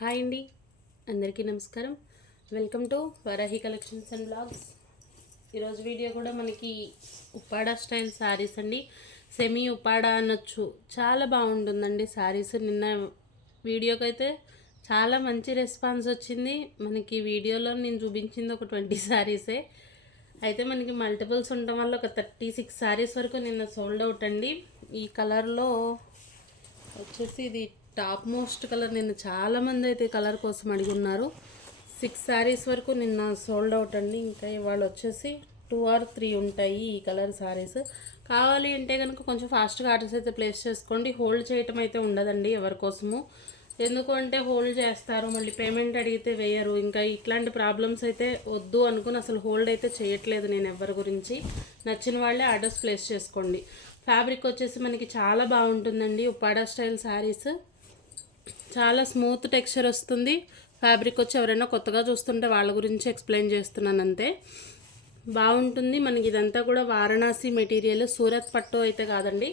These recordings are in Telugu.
హాయ్ అండి. అందరికీ నమస్కారం. Welcome to Varahi collections and blogs. ఈరోజు వీడియో కూడా మనకి ఉప్పాడా స్టైల్ శారీస్ అండి. సెమీ ఉప్పాడా అనొచ్చు. చాలా బాగుంటుందండి శారీస్ నిన్న వీడియోకి అయితే చాలా మంచి రెస్పాన్స్ వచ్చింది. మనకి వీడియోలో నేను చూపించింది ఒక ట్వంటీ శారీసే అయితే మనకి మల్టిపుల్స్ ఉండటం వల్ల ఒక థర్టీ సిక్స్ శారీస్ వరకు నిన్న సోల్డ్ అవుట్ అండి. ఈ కలర్లో వచ్చేసి ఇది టాప్ మోస్ట్ కలర్ నిన్న చాలా మంది అయితే కలర్ కోసం అడిగి ఉన్నారు. సిక్స్ శారీస్ వరకు నిన్న సోల్డ్ అవుట్ అండి. ఇంకా ఇవాళ వచ్చేసి టూ ఆర్ త్రీ ఉంటాయి ఈ కలర్ శారీస్ కావాలి అంటే కనుక కొంచెం ఫాస్ట్గా ఆర్డర్స్ అయితే ప్లేస్ చేసుకోండి. హోల్డ్ చేయటం అయితే ఉండదండి ఎవరి కోసము. ఎందుకు అంటే హోల్డ్ చేస్తారు మళ్ళీ పేమెంట్ అడిగితే వేయరు. ఇంకా ఇట్లాంటి ప్రాబ్లమ్స్ అయితే వద్దు అనుకుని అసలు హోల్డ్ అయితే చేయట్లేదు నేను ఎవరి గురించి. నచ్చిన వాళ్ళే ఆర్డర్స్ ప్లేస్ చేసుకోండి. ఫ్యాబ్రిక్ వచ్చేసి మనకి చాలా బాగుంటుందండి. ఉప్పాడా స్టైల్ శారీస్ చాలా స్మూత్ టెక్స్చర్ వస్తుంది. ఫ్యాబ్రిక్ వచ్చి ఎవరైనా కొత్తగా చూస్తుంటే వాళ్ళ గురించి ఎక్స్ప్లెయిన్ చేస్తున్నాను అంతే బాగుంటుంది. మనకి ఇదంతా కూడా వారణాసి మెటీరియల్ సూరత్ పట్టు అయితే కాదండి.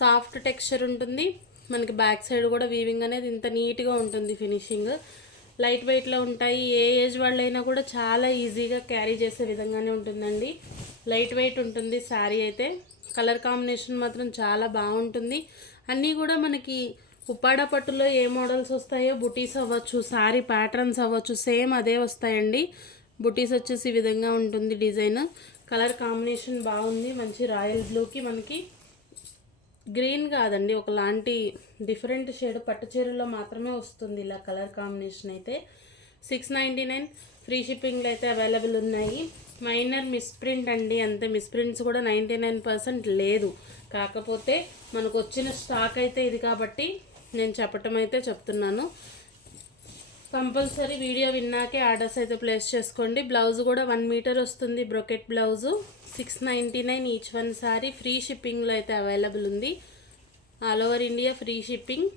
సాఫ్ట్ టెక్స్చర్ ఉంటుంది. మనకి బ్యాక్ సైడ్ కూడా వీవింగ్ అనేది ఇంత నీట్గా ఉంటుంది ఫినిషింగ్ లైట్ వెయిట్లో ఉంటాయి. ఏ ఏజ్ వాళ్ళైనా కూడా చాలా ఈజీగా క్యారీ చేసే విధంగానే ఉంటుందండి. లైట్ వెయిట్ ఉంటుంది శారీ అయితే. కలర్ కాంబినేషన్ మాత్రం చాలా బాగుంటుంది. అన్నీ కూడా మనకి ఉప్పాడ పట్టులో ఏ మోడల్స్ వస్తాయో బుటీస్ అవ్వచ్చు సారీ ప్యాటర్న్స్ అవ్వచ్చు సేమ్ అదే వస్తాయండి. బుటీస్ వచ్చేసి ఈ విధంగా ఉంటుంది డిజైన్. కలర్ కాంబినేషన్ బాగుంది. మంచి రాయల్ బ్లూకి మనకి గ్రీన్ కాదండి ఒకలాంటి డిఫరెంట్ షేడ్ పట్టు చీరలో మాత్రమే వస్తుంది ఇలా కలర్ కాంబినేషన్ అయితే. సిక్స్ నైంటీ నైన్ ఫ్రీ షిప్పింగ్లో అయితే అవైలబుల్ ఉన్నాయి. మైనర్ మిస్ప్రింట్ అండి అంతే మిస్ప్రింట్స్ కూడా నైంటీ నైన్ పర్సెంట్ లేదు. కాకపోతే మనకు వచ్చిన స్టాక్ అయితే ఇది కాబట్టి నేను చెప్పటం అయితే చెప్తున్నాను. కంపల్సరీ వీడియో విన్నాకే ఆర్డర్స్ అయితే ప్లేస్ చేసుకోండి. బ్లౌజ్ కూడా వన్ మీటర్ వస్తుంది. Brocade blouse six ninety nine each one sari. Free షిప్పింగ్లో అయితే అవైలబుల్ ఉంది. All over India free shipping.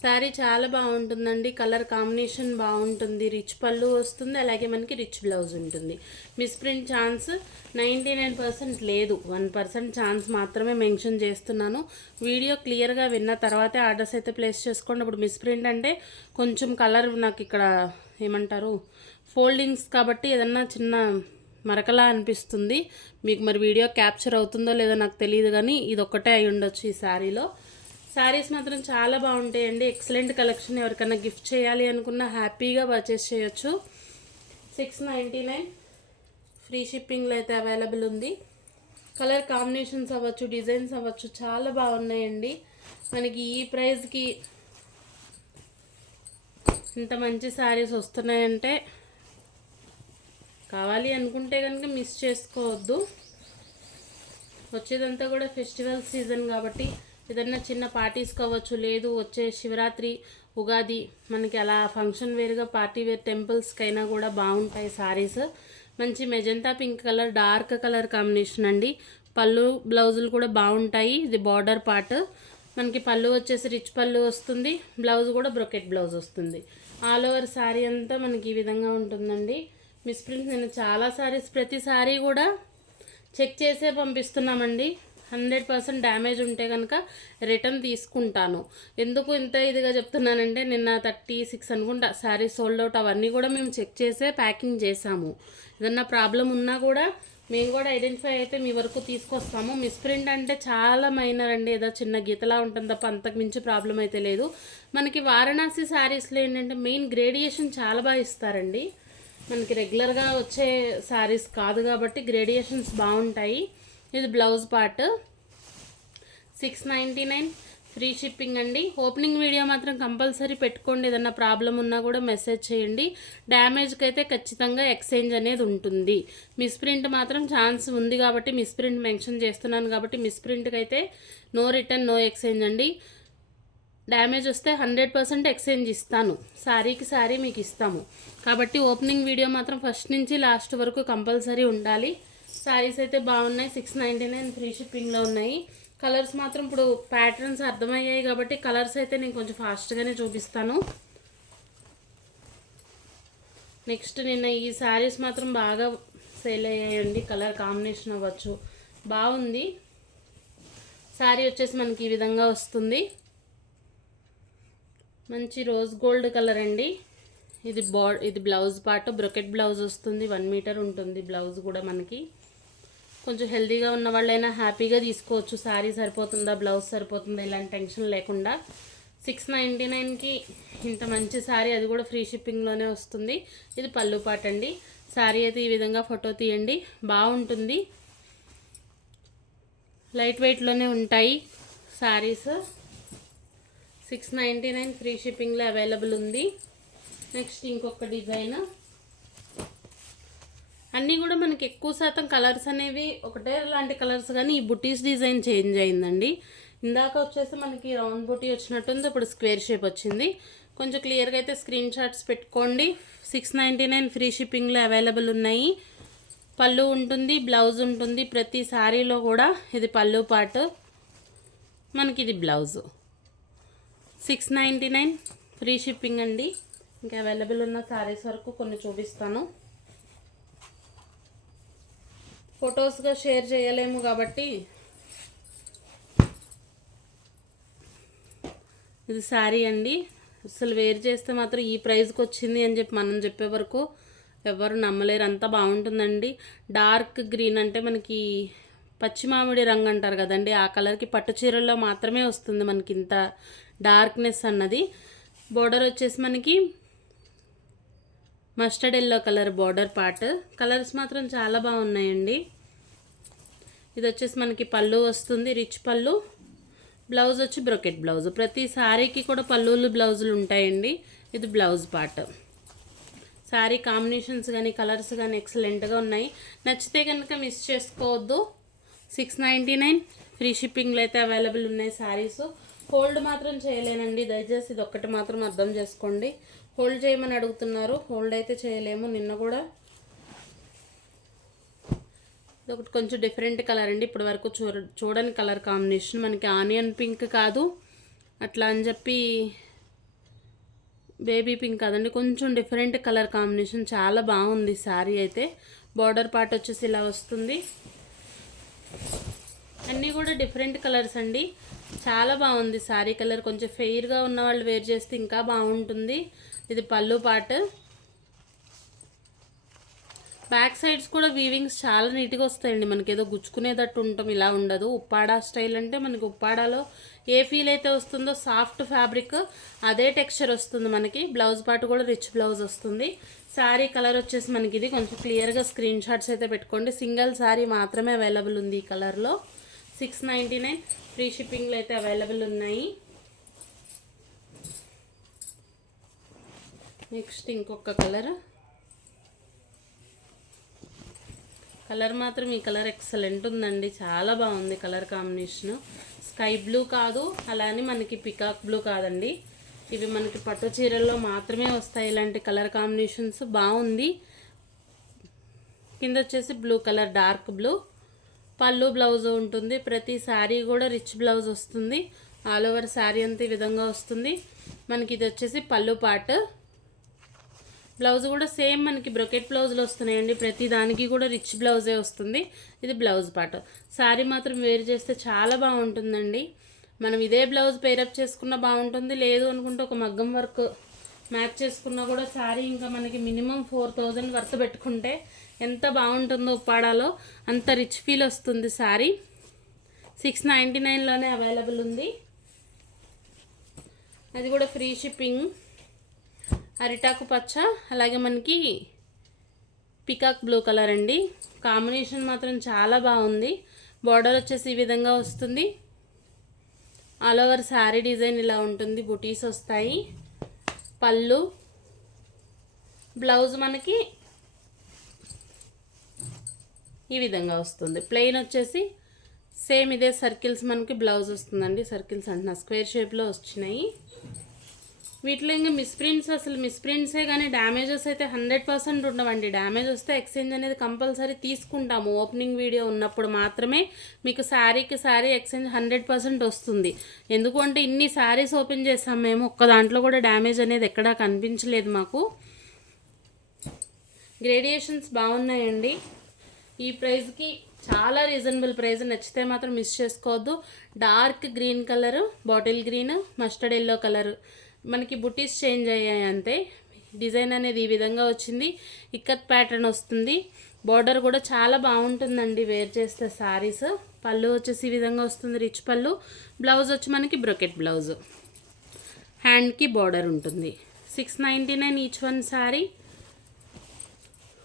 Sari చాలా బాగుంటుందండి. కలర్ కాంబినేషన్ బాగుంటుంది. రిచ్ పళ్ళు వస్తుంది. అలాగే మనకి రిచ్ బ్లౌజ్ ఉంటుంది. Misprint chance ninety nine percent లేదు. వన్ పర్సెంట్ ఛాన్స్ మాత్రమే మెన్షన్ చేస్తున్నాను. వీడియో క్లియర్గా విన్న తర్వాతే ఆర్డర్స్ అయితే ప్లేస్ చేసుకోండి. ఇప్పుడు మిస్ప్రింట్ అంటే కొంచెం కలర్ నాకు ఇక్కడ ఏమంటారు? ఫోల్డింగ్స్ కాబట్టి ఏదన్నా చిన్న మరకలా అనిపిస్తుంది. మీకు మరి వీడియో క్యాప్చర్ అవుతుందో లేదో నాకు తెలియదు కానీ ఇది ఒక్కటే అయి ఉండొచ్చు ఈ శారీలో శారీస్ మాత్రం చాలా బాగుంటాయండి. ఎక్సలెంట్ కలెక్షన్ ఎవరికైనా గిఫ్ట్ చేయాలి అనుకున్న హ్యాపీగా పర్చేస్ చేయొచ్చు. సిక్స్ నైంటీ నైన్ ఫ్రీ షిప్పింగ్లో అయితే అవైలబుల్ ఉంది. కలర్ కాంబినేషన్స్ అవ్వచ్చు డిజైన్స్ అవ్వచ్చు చాలా బాగున్నాయండి. మనకి ఈ ప్రైస్కి ఇంత మంచి శారీస్ వస్తున్నాయంటే కావాలి అనుకుంటే కనుక మిస్ చేసుకోవద్దు. వచ్చేదంతా కూడా ఫెస్టివల్ సీజన్ కాబట్టి ఏదన్నా చిన్న పార్టీస్ కావచ్చు లేదు వచ్చే శివరాత్రి ఉగాది మనకి అలా ఫంక్షన్ వేర్గా పార్టీ వేర్ టెంపుల్స్కైనా కూడా బాగుంటాయి సారీస్. మంచి magenta pink colour dark colour combination అండి. పళ్ళు బ్లౌజులు కూడా బాగుంటాయి. ఇది బార్డర్ పార్ట్. మనకి పళ్ళు వచ్చేసి రిచ్ పళ్ళు వస్తుంది. బ్లౌజ్ కూడా బ్రొకెట్ బ్లౌజ్ వస్తుంది. ఆల్ ఓవర్ శారీ అంతా మనకి ఈ విధంగా ఉంటుందండి. మిస్ప్రింట్స్ నేను చాలా శారీస్ ప్రతి శారీ కూడా చెక్ చేసే పంపిస్తున్నామండి. హండ్రెడ్ పర్సెంట్ డ్యామేజ్ ఉంటే కనుక రిటర్న్ తీసుకుంటాను. ఎందుకు ఇంత ఇదిగా చెప్తున్నానంటే నిన్న థర్టీ సిక్స్ అనుకుంటా శారీ సోల్డ్ అవుట్ అవన్నీ కూడా మేము చెక్ చేసే ప్యాకింగ్ చేసాము. ఏదన్నా ప్రాబ్లం ఉన్నా కూడా మేము కూడా ఐడెంటిఫై అయితే మీ వరకు తీసుకొస్తాము. మిస్ప్రింట్ అంటే చాలా మైనర్ అండి. ఏదో చిన్న గీతలా ఉంటుంది తప్ప అంతకు మించి ప్రాబ్లం అయితే లేదు. మనకి వారణాసి శారీస్లో ఏంటంటే మెయిన్ గ్రేడియేషన్ చాలా బాగా ఇస్తారండి. మనకి రెగ్యులర్గా వచ్చే శారీస్ కాదు కాబట్టి గ్రేడియేషన్స్ బాగుంటాయి. ఇది blouse part. Six ninety nine free shipping అండి. ఓపెనింగ్ వీడియో మాత్రం కంపల్సరీ పెట్టుకోండి. ఏదన్నా ప్రాబ్లం ఉన్నా కూడా మెసేజ్ చేయండి. డ్యామేజ్కి అయితే ఖచ్చితంగా ఎక్స్చేంజ్ అనేది ఉంటుంది. మిస్ప్రింట్ మాత్రం ఛాన్స్ ఉంది కాబట్టి మిస్ప్రింట్ మెన్షన్ చేస్తున్నాను కాబట్టి మిస్ప్రింట్కి అయితే నో రిటర్న్ నో ఎక్స్చేంజ్ అండి. డ్యామేజ్ వస్తే హండ్రెడ్ పర్సెంట్ ఎక్స్చేంజ్ ఇస్తాను. శారీకి శారీ మీకు ఇస్తాము. కాబట్టి ఓపెనింగ్ వీడియో మాత్రం ఫస్ట్ నుంచి లాస్ట్ వరకు కంపల్సరీ ఉండాలి. శారీస్ అయితే బాగున్నాయి. సిక్స్ నైంటీ నైన్ ఫ్రీ షిప్పింగ్లో ఉన్నాయి. కలర్స్ మాత్రం ఇప్పుడు ప్యాటర్న్స్ అర్థమయ్యాయి కాబట్టి కలర్స్ అయితే నేను కొంచెం ఫాస్ట్గానే చూపిస్తాను. నెక్స్ట్ నిన్న ఈ శారీస్ మాత్రం బాగా సేల్ అయ్యాయండి. కలర్ కాంబినేషన్ అవ్వచ్చు. బాగుంది. శారీ వచ్చేసి మనకి ఈ విధంగా వస్తుంది. మంచి రోజ్ గోల్డ్ కలర్ అండి. ఇది బా ఇది బ్లౌజ్ పార్ట్ బ్రొకెట్ బ్లౌజ్ వస్తుంది. వన్ మీటర్ ఉంటుంది బ్లౌజ్ కూడా మనకి. కొంచెం హెల్తీగా ఉన్న వాళ్ళైనా హ్యాపీగా తీసుకోవచ్చు. శారీ సరిపోతుందా? బ్లౌజ్ సరిపోతుందా? ఇలాంటి టెన్షన్ లేకుండా. సిక్స్ నైంటీ నైన్కి ఇంత మంచి శారీ అది కూడా ఫ్రీ షిప్పింగ్లోనే వస్తుంది. ఇది పళ్ళు పాట అండి. శారీ అయితే ఈ విధంగా ఫోటో తీయండి. బాగుంటుంది. లైట్ వెయిట్లోనే ఉంటాయి saris six ninety nine free షిప్పింగ్లో అవైలబుల్ ఉంది. నెక్స్ట్ ఇంకొక డిజైన్. అన్నీ కూడా మనకి ఎక్కువ శాతం కలర్స్ అనేవి ఒకటే లాంటి కలర్స్ కానీ ఈ బుటీస్ డిజైన్ చేంజ్ అయిందండి. ఇందాక వచ్చేసి మనకి రౌండ్ బుటీ వచ్చినట్టుంది ఇప్పుడు స్క్వేర్ షేప్ వచ్చింది. కొంచెం క్లియర్గా అయితే స్క్రీన్ షాట్స్ పెట్టుకోండి. సిక్స్ నైంటీ నైన్ ఫ్రీ షిప్పింగ్లో అవైలబుల్ ఉన్నాయి. పళ్ళు ఉంటుంది బ్లౌజ్ ఉంటుంది. ప్రతి శారీలో కూడా ఇది పళ్ళు పాటు. మనకి ఇది blouse. Six ninety nine free shipping అండి. ఇంకా అవైలబుల్ ఉన్న శారీస్ వరకు కొన్ని చూపిస్తాను. ఫొటోస్గా షేర్ చేయలేము కాబట్టి ఇది శారీ అండి. అసలు వేర్ చేస్తే మాత్రం ఈ ప్రైస్కి వచ్చింది అని చెప్పి మనం చెప్పే వరకు ఎవరు నమ్మలేరు. అంత బాగుంటుందండి. డార్క్ గ్రీన్ అంటే మనకి పచ్చిమామిడి రంగు అంటారు కదండి. ఆ కలర్కి పట్టు చీరల్లో మాత్రమే వస్తుంది మనకి ఇంత డార్క్నెస్ అన్నది. బోర్డర్ వచ్చేసి మనకి mustard yellow colour border part. Colours మాత్రం చాలా బాగున్నాయండి. ఇది వచ్చేసి మనకి పళ్ళు వస్తుంది రిచ్ పళ్ళు. బ్లౌజ్ వచ్చి బ్రొకెట్ బ్లౌజ్. ప్రతి శారీకి కూడా పళ్ళులు బ్లౌజులు ఉంటాయండి. ఇది బ్లౌజ్ పార్ట్. శారీ కాంబినేషన్స్ కానీ కలర్స్ కానీ ఎక్సలెంట్గా ఉన్నాయి. నచ్చితే కనుక మిస్ చేసుకోవద్దు. Six ninety nine. ఫ్రీ షిప్పింగ్లో అయితే అవైలబుల్ ఉన్నాయి శారీస్ హోల్డ్ మాత్రం చేయలేనండి. దయచేసి ఇది ఒక్కటి మాత్రం అర్థం చేసుకోండి. హోల్డ్ చేయమని అడుగుతున్నారు. హోల్డ్ అయితే చేయలేము. నిన్న కూడా ఇదొకటి ఒకటి కొంచెం డిఫరెంట్ కలర్ అండి. ఇప్పటి వరకు చూడ చూడని కలర్ కాంబినేషన్. మనకి ఆనియన్ పింక్ కాదు. అట్లా అని చెప్పి బేబీ పింక్ కాదండి. కొంచెం డిఫరెంట్ కలర్ కాంబినేషన్. చాలా బాగుంది శారీ అయితే. బార్డర్ పార్ట్ వచ్చేసి ఇలా వస్తుంది. అన్నీ కూడా డిఫరెంట్ కలర్స్ అండి. చాలా బాగుంది శారీ కలర్. కొంచెం ఫెయిర్గా ఉన్న వాళ్ళు వేర్ చేస్తే ఇంకా బాగుంటుంది. ఇది పళ్ళు పార్ట్ బ్యాక్ సైడ్స్ కూడా వీవింగ్స్ చాలా నీట్గా వస్తాయండి. మనకి ఏదో గుచ్చుకునేటట్టు ఉంటాం ఇలా ఉండదు. ఉప్పాడా స్టైల్ అంటే మనకి ఉప్పాడాలో ఏ ఫీల్ అయితే వస్తుందో సాఫ్ట్ ఫ్యాబ్రిక్ అదే టెక్స్చర్ వస్తుంది మనకి. బ్లౌజ్ పార్ట్ కూడా రిచ్ బ్లౌజ్ వస్తుంది. శారీ కలర్ వచ్చేసి మనకి ఇది కొంచెం క్లియర్గా స్క్రీన్ షాట్స్ అయితే పెట్టుకోండి. సింగిల్ శారీ మాత్రమే అవైలబుల్ ఉంది ఈ కలర్లో సిక్స్ నైంటీ నైన్ ఫ్రీ షిప్పింగ్లో అయితే అవైలబుల్ ఉన్నాయి. నెక్స్ట్ ఇంకొక కలర్. కలర్ మాత్రం ఈ కలర్ ఎక్సలెంట్ ఉందండి. చాలా బాగుంది కలర్ కాంబినేషన్. స్కై బ్లూ కాదు అలానే మనకి పికాక్ బ్లూ కాదండి. ఇవి మనకి పట్టు చీరల్లో మాత్రమే వస్తాయి. ఇలాంటి కలర్ కాంబినేషన్స్ బాగుంది. కింద వచ్చేసి బ్లూ కలర్ డార్క్ బ్లూ. పళ్ళు బ్లౌజ్ ఉంటుంది. ప్రతి శారీ కూడా రిచ్ బ్లౌజ్ వస్తుంది. ఆల్ ఓవర్ శారీ అంతా ఈ విధంగా వస్తుంది. మనకి ఇది వచ్చేసి పళ్ళు పాటు. బ్లౌజ్ కూడా సేమ్ మనకి బ్రొకెట్ బ్లౌజులు వస్తున్నాయండి. ప్రతి దానికి కూడా రిచ్ బ్లౌజే వస్తుంది. ఇది బ్లౌజ్ పార్ట్. శారీ మాత్రం వేరు చేస్తే చాలా బాగుంటుందండి. మనం ఇదే బ్లౌజ్ పేరప్ చేసుకున్నా బాగుంటుంది. లేదు అనుకుంటే ఒక మగ్గం వర్క్ మ్యాచ్ చేసుకున్నా కూడా శారీ ఇంకా మనకి మినిమం ఫోర్ థౌజండ్ వర్త్ పెట్టుకుంటే ఎంత బాగుంటుందో ఉప్పాడాలో అంత రిచ్ ఫీల్ వస్తుంది శారీ సిక్స్ నైంటీ నైన్లోనే అవైలబుల్ ఉంది. అది కూడా ఫ్రీ షిప్పింగ్ అరిటాకు పచ్చ అలాగే మనకి పికాక్ బ్లూ కలర్ అండి. కాంబినేషన్ మాత్రం చాలా బాగుంది. బార్డర్ వచ్చేసి ఈ విధంగా వస్తుంది. ఆల్ ఓవర్ శారీ డిజైన్ ఇలా ఉంటుంది. బుటీస్ వస్తాయి. పళ్ళు. బ్లౌజ్ మనకి ఈ విధంగా వస్తుంది. ప్లెయిన్ వచ్చేసి సేమ్ ఇదే సర్కిల్స్ మనకి బ్లౌజ్ వస్తుందండి. సర్కిల్స్ అంటున్నా. స్క్వేర్ షేప్లో వచ్చినాయి. వీటిలో ఇంకా మిస్ప్రింట్స్ అసలు మిస్ప్రింట్సే కానీ డ్యామేజెస్ అయితే హండ్రెడ్ పర్సెంట్ ఉండవండి. డ్యామేజ్ వస్తే ఎక్స్చేంజ్ అనేది కంపల్సరీ తీసుకుంటాము. ఓపెనింగ్ వీడియో ఉన్నప్పుడు మాత్రమే మీకు శారీకి శారీ ఎక్స్చేంజ్ హండ్రెడ్ పర్సెంట్ వస్తుంది. ఎందుకంటే ఇన్ని శారీస్ ఓపెన్ చేసాం మేము ఒక్క దాంట్లో కూడా డ్యామేజ్ అనేది ఎక్కడా కనిపించలేదు మాకు. గ్రేడియేషన్స్ బాగున్నాయండి. ఈ ప్రైస్కి చాలా రీజనబుల్ ప్రైస్ నచ్చితే మాత్రం మిస్ చేసుకోవద్దు. Dark green colour bottle green mustard yellow colour. మనకి బుటీస్ చేంజ్ అయ్యాయి అంతే. డిజైన్ అనేది ఈ విధంగా వచ్చింది. ఇక్కత్ ప్యాటర్న్ వస్తుంది. బార్డర్ కూడా చాలా బాగుంటుందండి వేర్ చేస్తే శారీస్ పళ్ళు వచ్చేసి ఈ విధంగా వస్తుంది. రిచ్ పళ్ళు. బ్లౌజ్ వచ్చి మనకి బ్రొకెట్ బ్లౌజ్. హ్యాండ్కి బార్డర్ ఉంటుంది. Six ninety nine each one sari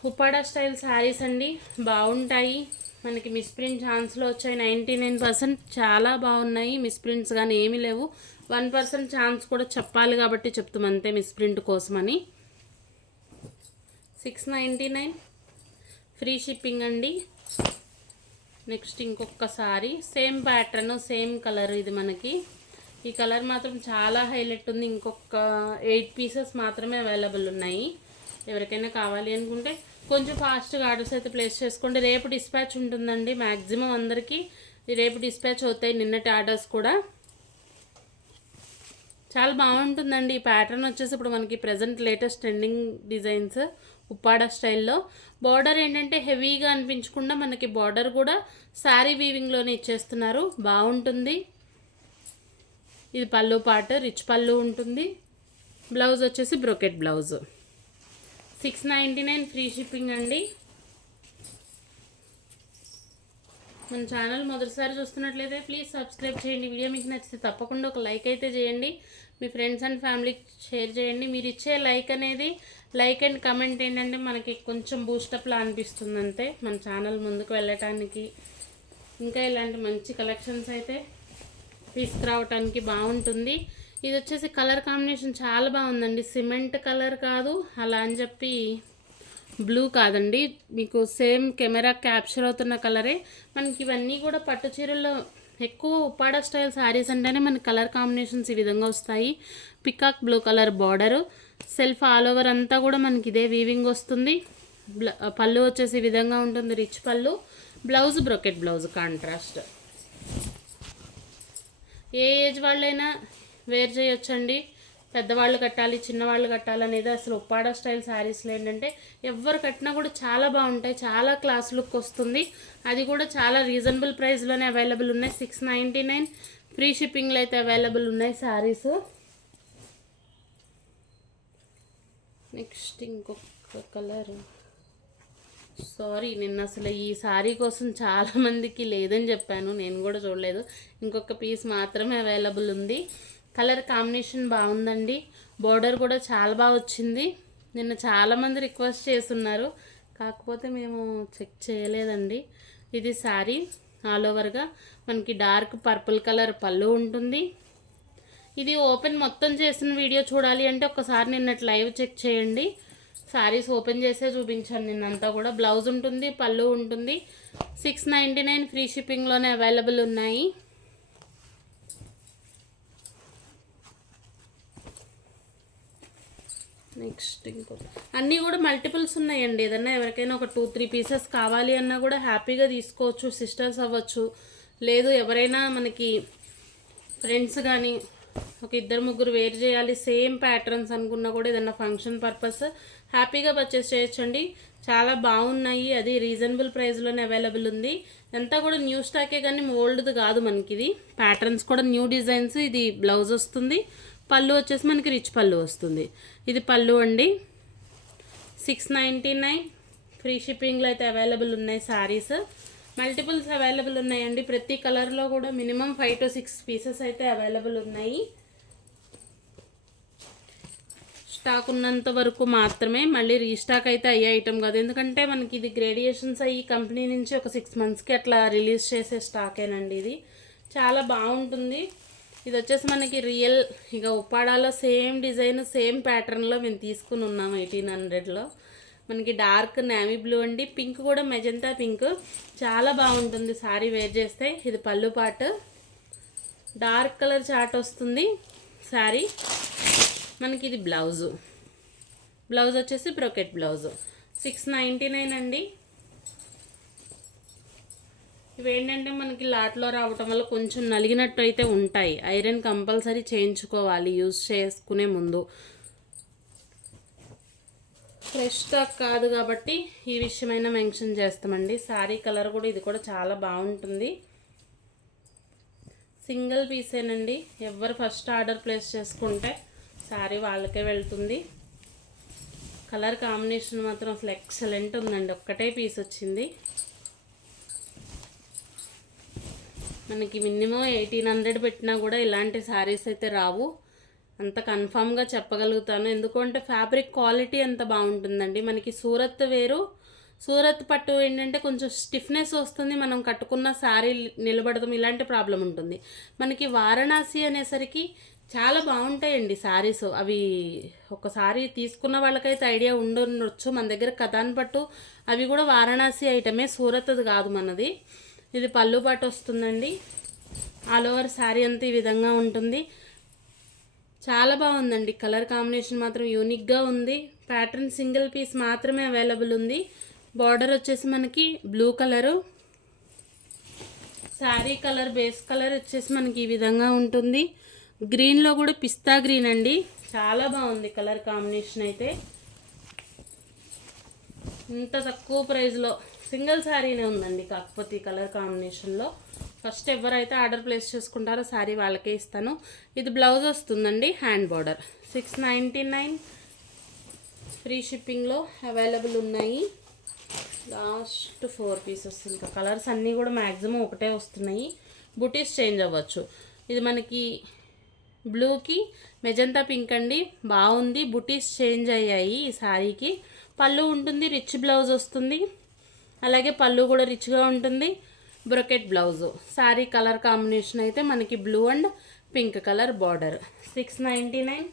Uppada style saris అండి. బాగుంటాయి. మనకి మిస్ప్రింట్ ఛాన్స్లో వచ్చాయి. నైంటీ నైన్ పర్సెంట్ చాలా బాగున్నాయి. మిస్ప్రింట్స్ కానీ ఏమీ లేవు. వన్ పర్సెంట్ ఛాన్స్ కూడా చెప్పాలి కాబట్టి చెప్తాం అంతే మిస్ప్రింట్ కోసమని. Six ninety nine. Free shipping అండి. నెక్స్ట్ ఇంకొకసారి సేమ్ ప్యాటర్న్ సేమ్ కలర్ ఇది మనకి. ఈ కలర్ మాత్రం చాలా హైలైట్ ఉంది. ఇంకొక ఎయిట్ పీసెస్ మాత్రమే అవైలబుల్ ఉన్నాయి. ఎవరికైనా కావాలి అనుకుంటే కొంచెం ఫాస్ట్గా ఆర్డర్స్ అయితే ప్లేస్ చేసుకోండి. రేపు డిస్పాచ్ ఉంటుందండి. మ్యాక్సిమం అందరికీ రేపు డిస్పాచ్ అవుతాయి. నిన్నటి ఆర్డర్స్ కూడా. చాలా బాగుంటుందండి. ఈ ప్యాటర్న్ వచ్చేసి ఇప్పుడు మనకి present latest trending designs Uppada స్టైల్లో. బార్డర్ ఏంటంటే హెవీగా అనిపించకుండా మనకి బార్డర్ కూడా శారీ వీవింగ్లోనే ఇచ్చేస్తున్నారు. బాగుంటుంది. ఇది పళ్ళు పాట రిచ్ పళ్ళు ఉంటుంది. బ్లౌజ్ వచ్చేసి brocade blouse six ninety nine free shipping అండి. మన ఛానల్ మొదటిసారి చూస్తున్నట్లయితే ప్లీజ్ సబ్స్క్రైబ్ చేయండి. వీడియో మీకు నచ్చితే తప్పకుండా ఒక లైక్ అయితే చేయండి. మీ ఫ్రెండ్స్ అండ్ ఫ్యామిలీకి షేర్ చేయండి. మీరు ఇచ్చే లైక్ అనేది లైక్ అండ్ కమెంట్ ఏంటంటే మనకి కొంచెం బూస్టప్లా అనిపిస్తుంది అంతే. మన ఛానల్ ముందుకు వెళ్ళటానికి ఇంకా ఇలాంటి మంచి కలెక్షన్స్ అయితే తీసుకురావటానికి బాగుంటుంది. ఇది వచ్చేసి కలర్ కాంబినేషన్ చాలా బాగుందండి. సిమెంట్ కలర్ కాదు అలా అని చెప్పి బ్లూ కాదండి. మీకు సేమ్ కెమెరా క్యాప్చర్ అవుతున్న కలరే. మనకి ఇవన్నీ కూడా పట్టు చీరల్లో ఎక్కువ ఉప్పాడ స్టైల్ శారీస్ అంటేనే మనకి కలర్ కాంబినేషన్స్ ఈ విధంగా వస్తాయి. Peacock blue colour border. Self all over అంతా కూడా మనకి ఇదే వీవింగ్ వస్తుంది. పళ్ళు వచ్చేసి ఈ విధంగా ఉంటుంది. రిచ్ పళ్ళు. Blouse brocade blouse contrast. ఏ ఏజ్ వాళ్ళైనా వేర్ చేయొచ్చండి. పెద్దవాళ్ళు కట్టాలి చిన్నవాళ్ళు కట్టాలి అనేది అసలు ఉప్పాడ స్టైల్ శారీస్లో ఏంటంటే ఎవరు కట్టినా కూడా చాలా బాగుంటాయి చాలా క్లాస్ లుక్ వస్తుంది. అది కూడా చాలా రీజనబుల్ ప్రైస్లోనే అవైలబుల్ ఉన్నాయి. Six ninety nine. ఫ్రీ షిప్పింగ్లో అయితే అవైలబుల్ ఉన్నాయి శారీస్. నెక్స్ట్ ఇంకొక కలర్. సారీ నిన్న అసలు ఈ శారీ కోసం చాలా మందికి లేదని చెప్పాను. నేను కూడా చూడలేదు. ఇంకొక పీస్ మాత్రమే అవైలబుల్ ఉంది. కలర్ కాంబినేషన్ బాగుందండి. బోర్డర్ కూడా చాలా బాగా వచ్చింది. నిన్న చాలామంది రిక్వెస్ట్ చేస్తున్నారు. కాకపోతే మేము చెక్ చేయలేదండి. ఇది శారీ ఆల్ ఓవర్గా మనకి డార్క్ పర్పుల్ కలర్ పళ్ళు ఉంటుంది. ఇది ఓపెన్ మొత్తం చేసిన వీడియో చూడాలి అంటే ఒకసారి నిన్నటి లైవ్ చెక్ చేయండి. శారీస్ ఓపెన్ చేసే చూపించాను నిన్నంతా కూడా. బ్లౌజ్ ఉంటుంది పళ్ళు ఉంటుంది. సిక్స్ నైంటీ నైన్ ఫ్రీ షిప్పింగ్లోనే అవైలబుల్ ఉన్నాయి. నెక్స్ట్ ఇంకో అన్నీ కూడా మల్టిపుల్స్ ఉన్నాయండి. ఏదన్నా ఎవరికైనా ఒక టూ త్రీ పీసెస్ కావాలి అన్నా కూడా హ్యాపీగా తీసుకోవచ్చు సిస్టర్స్ అవ్వచ్చు. లేదు ఎవరైనా మనకి ఫ్రెండ్స్ కానీ ఒక ఇద్దరు ముగ్గురు వేర్ చేయాలి సేమ్ ప్యాటర్న్స్ అనుకున్నా కూడా ఏదన్నా ఫంక్షన్ పర్పస్ హ్యాపీగా పర్చేస్ చేయొచ్చండి. చాలా బాగున్నాయి. అది రీజనబుల్ ప్రైస్లోనే అవైలబుల్ ఉంది. అంతా కూడా న్యూ స్టాకే కానీ ఓల్డ్ది కాదు మనకి ఇది ప్యాటర్న్స్ కూడా న్యూ డిజైన్స్ ఇది బ్లౌజ్ వస్తుంది. పళ్ళు వచ్చేసి మనకి రిచ్ పళ్ళు వస్తుంది. ఇది పళ్ళు అండి. సిక్స్ నైంటీ నైన్ ఫ్రీ షిప్పింగ్లో అయితే అవైలబుల్ ఉన్నాయి శారీస్ మల్టిపుల్స్ అవైలబుల్ ఉన్నాయండి. ప్రతి కలర్లో కూడా minimum five to six pieces అయితే అవైలబుల్ ఉన్నాయి. స్టాక్ ఉన్నంత వరకు మాత్రమే మళ్ళీ రీస్టాక్ అయితే అయ్యే ఐటమ్ కాదు. ఎందుకంటే మనకి ఇది గ్రేడియేషన్స్ అయ్యి కంపెనీ నుంచి ఒక సిక్స్ మంత్స్కి అట్లా రిలీజ్ చేసే స్టాకేనండి ఇది. చాలా బాగుంటుంది. ఇది వచ్చేసి మనకి రియల్ ఇక ఉప్పాడాలో సేమ్ డిజైన్ సేమ్ ప్యాటర్న్లో మేము తీసుకుని ఉన్నాం ఎయిటీన్ హండ్రెడ్లో మనకి డార్క్ నావీ బ్లూ అండి. పింక్ కూడా మెజంతా పింక్ చాలా బాగుంటుంది సారీ వేర్ చేస్తే. ఇది పళ్ళు పాటు డార్క్ కలర్ చాట్ వస్తుంది శారీ మనకి ఇది బ్లౌజు బ్లౌజ్ వచ్చేసి brocade blouse six ninety nine అండి. ఇవేంటంటే మనకి లాట్లో రావటం వల్ల కొంచెం నలిగినట్టు అయితే ఉంటాయి. ఐరన్ కంపల్సరీ చేయించుకోవాలి. యూజ్ చేసుకునే ముందు. ఫ్రెష్ స్టాక్ కాదు కాబట్టి ఈ విషయమైనా మెన్షన్ చేస్తామండి. శారీ కలర్ కూడా ఇది కూడా చాలా బాగుంటుంది. సింగిల్ పీసేనండి. ఎవరు ఫస్ట్ ఆర్డర్ ప్లేస్ చేసుకుంటే శారీ వాళ్ళకే వెళ్తుంది. కలర్ కాంబినేషన్ మాత్రం అసలు ఎక్సలెంట్ ఉందండి. ఒక్కటే పీస్ వచ్చింది. మనకి మినిమం ఎయిటీన్ హండ్రెడ్ పెట్టినా కూడా ఇలాంటి శారీస్ అయితే రావు. అంత కన్ఫామ్గా చెప్పగలుగుతాను. ఎందుకంటే ఫ్యాబ్రిక్ క్వాలిటీ అంత బాగుంటుందండి. మనకి సూరత్ వేరు. సూరత్ పట్టు ఏంటంటే కొంచెం స్టిఫ్నెస్ వస్తుంది. మనం కట్టుకున్న శారీ నిలబడతాం ఇలాంటి ప్రాబ్లం ఉంటుంది. మనకి వారణాసి అనేసరికి చాలా బాగుంటాయండి శారీస్. అవి ఒకసారి తీసుకున్న వాళ్ళకైతే ఐడియా ఉండొచ్చు. మన దగ్గర కథాన్ పట్టు అవి కూడా వారణాసి ఐటమే సూరత్ కాదు మనది. ఇది పళ్ళు పాటు వస్తుందండి. ఆల్ ఓవర్ శారీ అంతా ఈ విధంగా ఉంటుంది. చాలా బాగుందండి. కలర్ కాంబినేషన్ మాత్రం యూనిక్గా ఉంది. ప్యాటర్న్ సింగిల్ పీస్ మాత్రమే అవైలబుల్ ఉంది. బార్డర్ వచ్చేసి మనకి blue colour sari colour base colour వచ్చేసి మనకి ఈ విధంగా ఉంటుంది. గ్రీన్లో కూడా పిస్తా గ్రీన్ అండి. చాలా బాగుంది కలర్ కాంబినేషన్ అయితే. ఇంత తక్కువ ప్రైస్లో సింగిల్ శారీనే ఉందండి కాకపోతే ఈ కలర్ కాంబినేషన్లో ఫస్ట్ ఎవరైతే ఆర్డర్ ప్లేస్ చేసుకుంటారో శారీ వాళ్ళకే ఇస్తాను. ఇది బ్లౌజ్ వస్తుందండి hand border six ninety nine free షిప్పింగ్లో అవైలబుల్ ఉన్నాయి. లాస్ట్ ఫోర్ పీసెస్ ఇంకా. కలర్స్ అన్నీ కూడా మ్యాక్సిమం ఒకటే వస్తున్నాయి. బుటీస్ చేంజ్ అవ్వచ్చు. ఇది మనకి బ్లూకి మెజంతా పింక్ అండి. బాగుంది. బుటీస్ చేంజ్ అయ్యాయి ఈ శారీకి. పళ్ళు ఉంటుంది రిచ్ బ్లౌజ్ వస్తుంది. అలాగే పళ్ళు కూడా రిచ్గా ఉంటుంది. Brocade blouse sari colour combination అయితే మనకి blue and pink colour border six ninety nine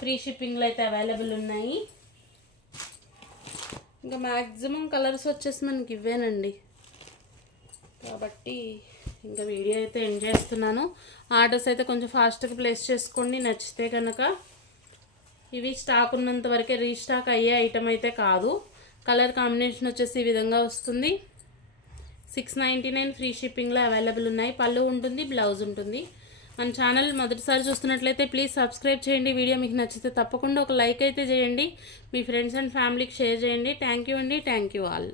free షిప్పింగ్లో అయితే అవైలబుల్ ఉన్నాయి. ఇంకా మ్యాక్సిమం కలర్స్ వచ్చేసి మనకి ఇవేనండి కాబట్టి ఇంకా వీడియో అయితే ఎండ్ చేస్తున్నాను. ఆర్డర్స్ అయితే కొంచెం ఫాస్ట్గా ప్లేస్ చేసుకోండి నచ్చితే కనుక ఇవి స్టాక్ ఉన్నంత వరకే రీస్టాక్ అయ్యే ఐటమ్ అయితే కాదు. కలర్ కాంబినేషన్ వచ్చేసి ఈ విధంగా వస్తుంది. సిక్స్ నైంటీ నైన్ ఫ్రీ షిప్పింగ్లో అవైలబుల్ ఉన్నాయి. పళ్ళు ఉంటుంది బ్లౌజ్ ఉంటుంది. మన ఛానల్ మొదటిసారి చూస్తున్నట్లయితే ప్లీజ్ సబ్స్క్రైబ్ చేయండి. వీడియో మీకు నచ్చితే తప్పకుండా ఒక లైక్ అయితే చేయండి. మీ ఫ్రెండ్స్ అండ్ ఫ్యామిలీకి షేర్ చేయండి. థ్యాంక్ యూ అండి. Thank you all